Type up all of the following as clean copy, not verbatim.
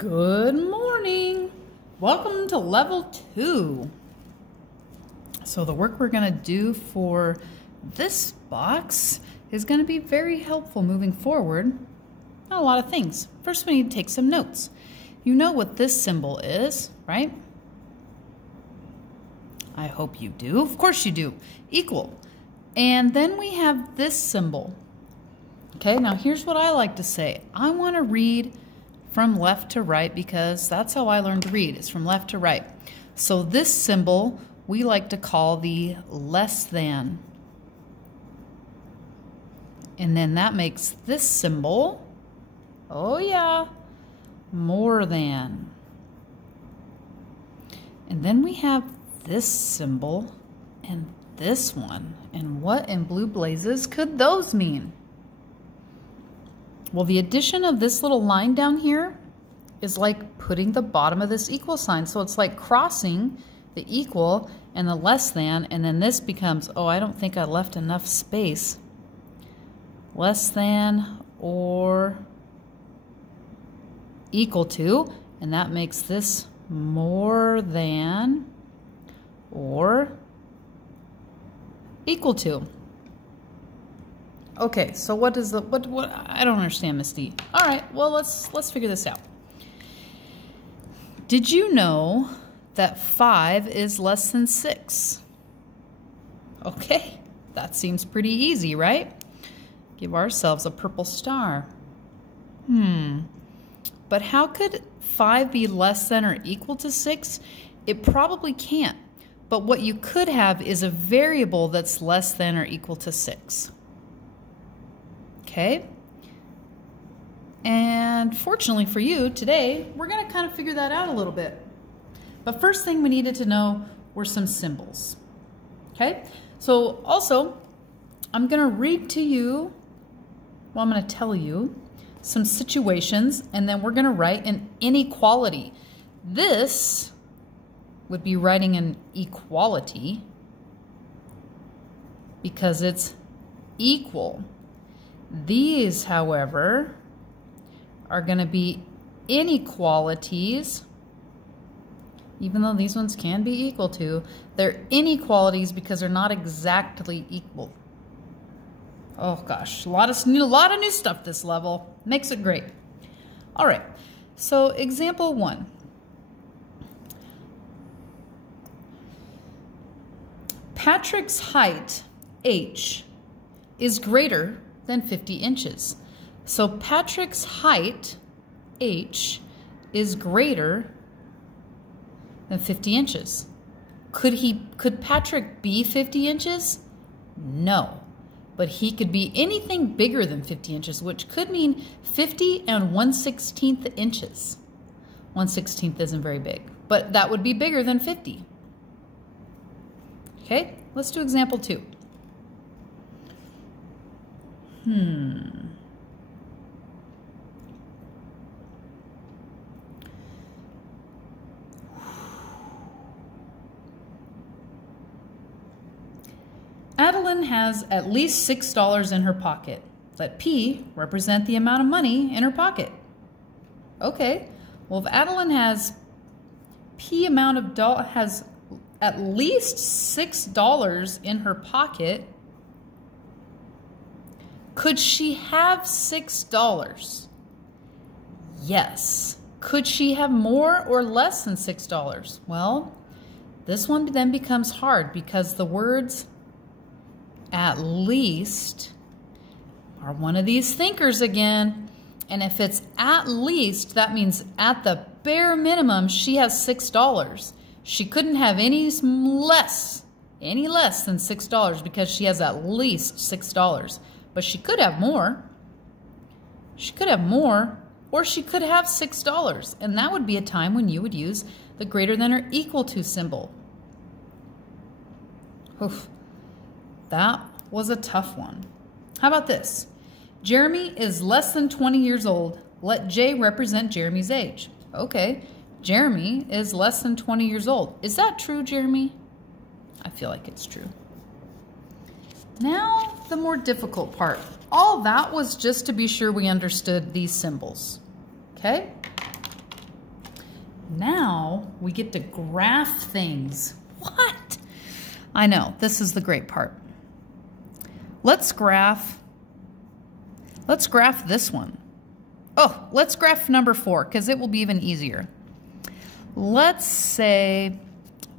Good morning. Welcome to level 2. So the work we're going to do for this box is going to be very helpful moving forward. Not a lot of things. First, we need to take some notes. You know what this symbol is, right? I hope you do. Of course you do. Equal. And then we have this symbol. Okay, now here's what I like to say. I want to read from left to right because that's how I learned to read, is from left to right. So this symbol we like to call the less than. And then that makes this symbol, oh yeah, more than. And then we have this symbol and this one. And what in blue blazes could those mean? Well, the addition of this little line down here is like putting the bottom of this equal sign. So it's like crossing the equal and the less than, and then this becomes, oh, I don't think I left enough space. Less than or equal to, and that makes this more than or equal to. Okay, so what does the, what, I don't understand, Miss D. All right, well, let's figure this out. Did you know that 5 is less than 6? Okay, that seems pretty easy, right? Give ourselves a purple star. But how could 5 be less than or equal to 6? It probably can't. But what you could have is a variable that's less than or equal to 6. Okay, and fortunately for you, today, we're going to kind of figure that out a little bit. But first thing we needed to know were some symbols. Okay, so also, I'm going to read to you, well, I'm going to tell you some situations, and then we're going to write an inequality. This would be writing an equality because it's equal. These, however, are going to be inequalities, even though these ones can be equal to. They're inequalities because they're not exactly equal. Oh gosh, a lot of new stuff this level. Makes it great. All right, so example 1. Patrick's height, h, is greater than 50 inches. So Patrick's height, h, is greater than 50 inches. Could Patrick be 50 inches? No, but he could be anything bigger than 50 inches, which could mean 50 and 1/16 inches. 1/16 isn't very big, but that would be bigger than 50. Okay, let's do example 2. Adeline has at least $6 in her pocket. Let P represent the amount of money in her pocket. Okay, well, if Adeline has P amount of has at least $6 in her pocket, could she have $6? Yes. Could she have more or less than $6? Well, this one then becomes hard because the words at least are one of these thinkers again. And if it's at least, that means at the bare minimum, she has $6. She couldn't have any less than $6 because she has at least $6. But she could have more. She could have more, or she could have $6. And that would be a time when you would use the greater than or equal to symbol. Oof, that was a tough one. How about this? Jeremy is less than 20 years old. Let J represent Jeremy's age. Okay, Jeremy is less than 20 years old. Is that true, Jeremy? I feel like it's true. Now, the more difficult part. All that was just to be sure we understood these symbols. Okay? Now we get to graph things. What? I know, this is the great part. Let's graph this one. Oh, let's graph number 4 because it will be even easier. Let's say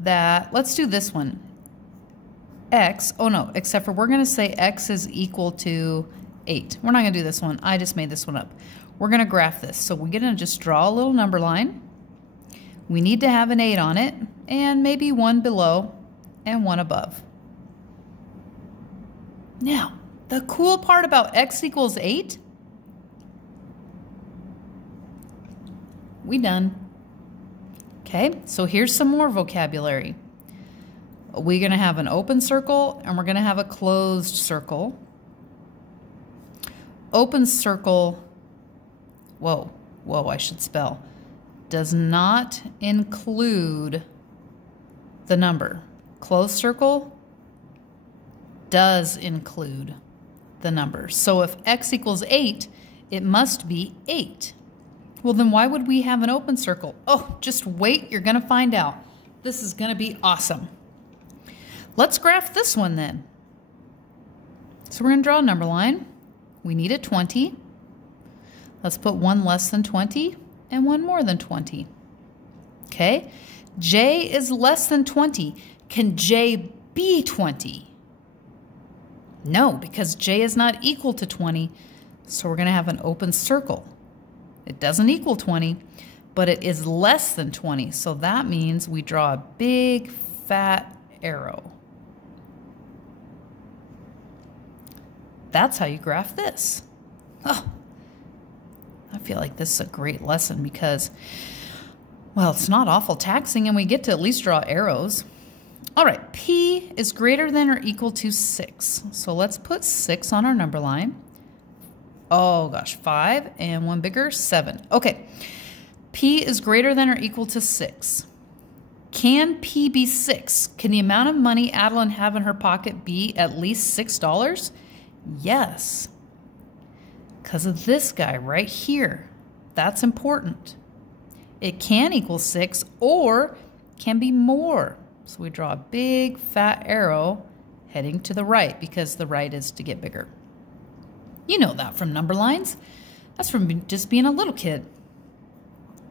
that, let's do this one. X, oh no, except for we're going to say X is equal to 8. We're not going to do this one. I just made this one up. We're going to graph this. So we're going to just draw a little number line. We need to have an 8 on it and maybe 1 below and 1 above. Now, the cool part about X equals 8, we done. Okay, so here's some more vocabulary. We're going to have an open circle and we're going to have a closed circle. Open circle, whoa, I should spell, does not include the number. Closed circle does include the number. So if X equals 8, it must be 8. Well, then why would we have an open circle? Oh, just wait, you're going to find out. This is going to be awesome. Let's graph this one then. So we're going to draw a number line. We need a 20. Let's put 1 less than 20 and 1 more than 20. Okay, J is less than 20. Can J be 20? No, because J is not equal to 20. So we're going to have an open circle. It doesn't equal 20, but it is less than 20. So that means we draw a big fat arrow. That's how you graph this. Oh, I feel like this is a great lesson because, well, it's not awful taxing and we get to at least draw arrows. All right, P is greater than or equal to 6. So let's put 6 on our number line. Oh gosh, 5 and 1 bigger, 7. Okay, P is greater than or equal to 6. Can P be 6? Can the amount of money Adeline have in her pocket be at least $6? Yes, because of this guy right here. That's important. It can equal 6 or can be more. So we draw a big fat arrow heading to the right because the right is to get bigger. You know that from number lines. That's from just being a little kid.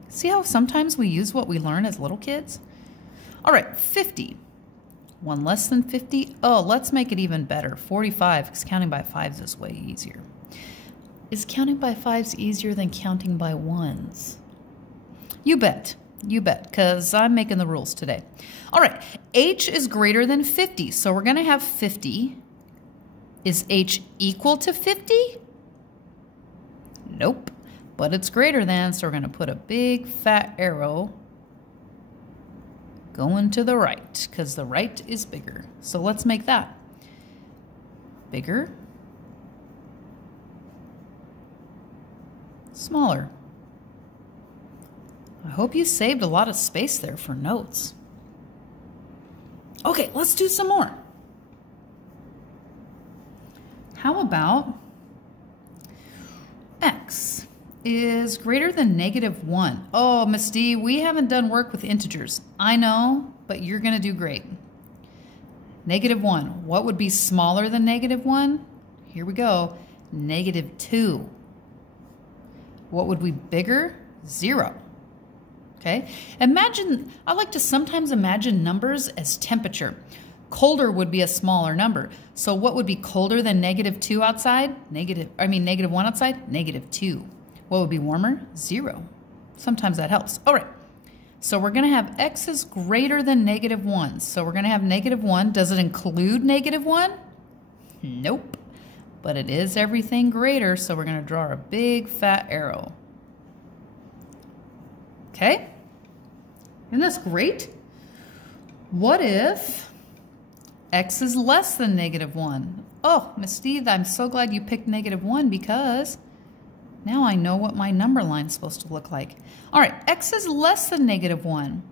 See how sometimes we use what we learn as little kids? All right, 50. 1 less than 50. Oh, let's make it even better. 45, because counting by 5s is way easier. Is counting by 5s easier than counting by 1s? You bet, because I'm making the rules today. All right, H is greater than 50, so we're going to have 50. Is H equal to 50? Nope, but it's greater than, so we're going to put a big fat arrow going to the right, because the right is bigger. So let's make that bigger, smaller. I hope you saved a lot of space there for notes. Okay, let's do some more. How about X is greater than -1? Oh, Miss D, we haven't done work with integers. I know, but you're going to do great. -1. What would be smaller than -1? Here we go. -2. What would be bigger? 0. Okay. Imagine, I like to sometimes imagine numbers as temperature. Colder would be a smaller number. So what would be colder than -2 outside? -1 outside? -2. What would be warmer? 0. Sometimes that helps. All right. So we're going to have X is greater than -1. So we're going to have -1. Does it include -1? Nope. But it is everything greater. So we're going to draw a big fat arrow. Okay. Isn't this great? What if X is less than -1? Oh, Miss Steve, I'm so glad you picked -1 because now I know what my number line is supposed to look like. All right, X is less than -1.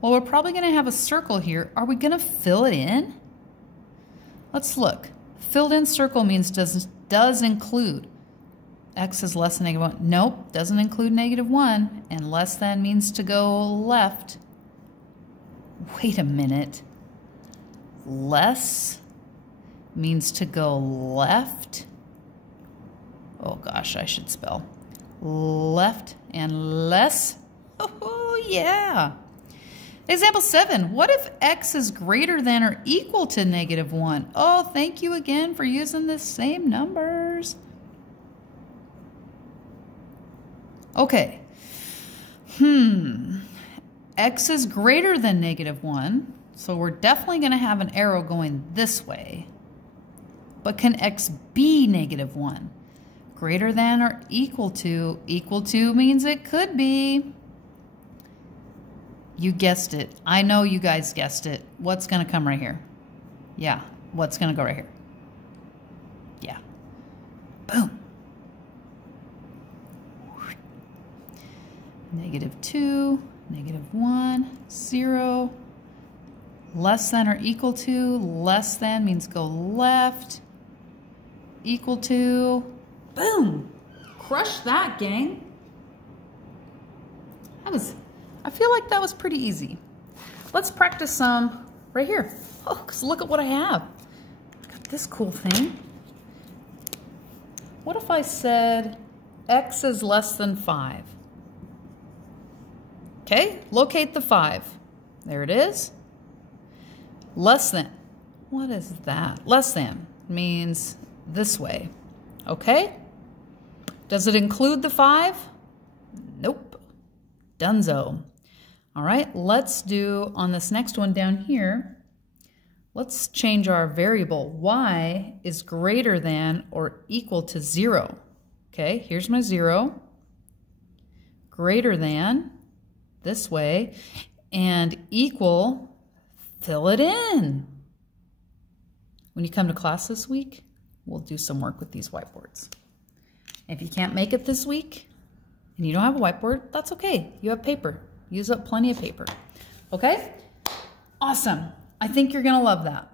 Well, we're probably going to have a circle here. Are we going to fill it in? Let's look. Filled in circle means does include. X is less than -1. Nope, doesn't include -1. And less than means to go left. Wait a minute. Less means to go left. Oh gosh, I should spell. Left and less. Oh yeah. Example 7. What if X is greater than or equal to -1? Oh, thank you again for using the same numbers. Okay. X is greater than -1, so we're definitely going to have an arrow going this way. But can X be -1? Greater than or equal to? Equal to means it could be. You guessed it. I know you guys guessed it. What's going to come right here? Yeah, what's going to go right here? Yeah. Boom. -2, -1, 0. Less than or equal to. Less than means go left. Equal to. Boom. Crush that, gang. I feel like that was pretty easy. Let's practice some right here. Oh, because look at what I have. Got this cool thing. What if I said X is less than 5? Okay, locate the 5. There it is. Less than. What is that? Less than means this way. Okay? Does it include the 5? Nope. Dunzo. All right, let's do on this next one down here, let's change our variable. Y is greater than or equal to 0. Okay, here's my 0. Greater than, this way, and equal, fill it in. When you come to class this week, we'll do some work with these whiteboards. If you can't make it this week and you don't have a whiteboard, that's okay. You have paper. Use up plenty of paper. Okay? Awesome. I think you're going to love that.